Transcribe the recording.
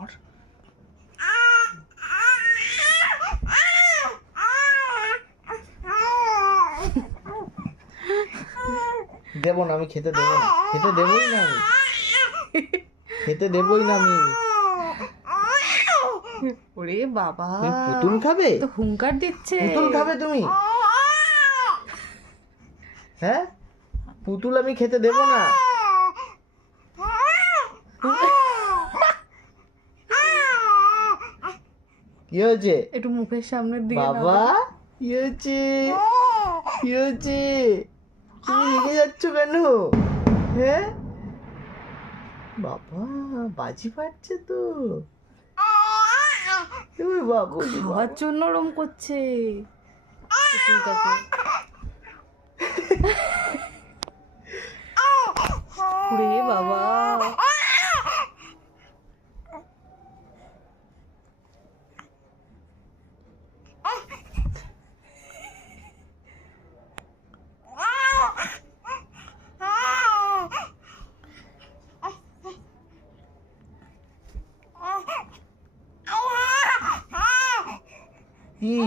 কর। দেবো না, আমি খেতে দেবো না, খেতে দেবোই না আমি, খেতে দেবোই না আমি। ওরে বাবা, তুমি পুতুল খাবে? তো হুঙ্কার দিচ্ছে। পুতুল খাবে তুমি? হ্যাঁ, পুতুল আমি খেতে দেবো না। কি হয়েছে? একটু মুখের সামনের দিকে নাও। বাবা কি হয়েছে? কি হয়েছে? তুমি রেগে যাচ্ছ কেন? হ্যাঁ বাবা, বাজি ফাটছে তো। তুমি বাবু খাওয়ার জন্য ওরম করছে পুতুলটাকে। ওরে বাবা, কি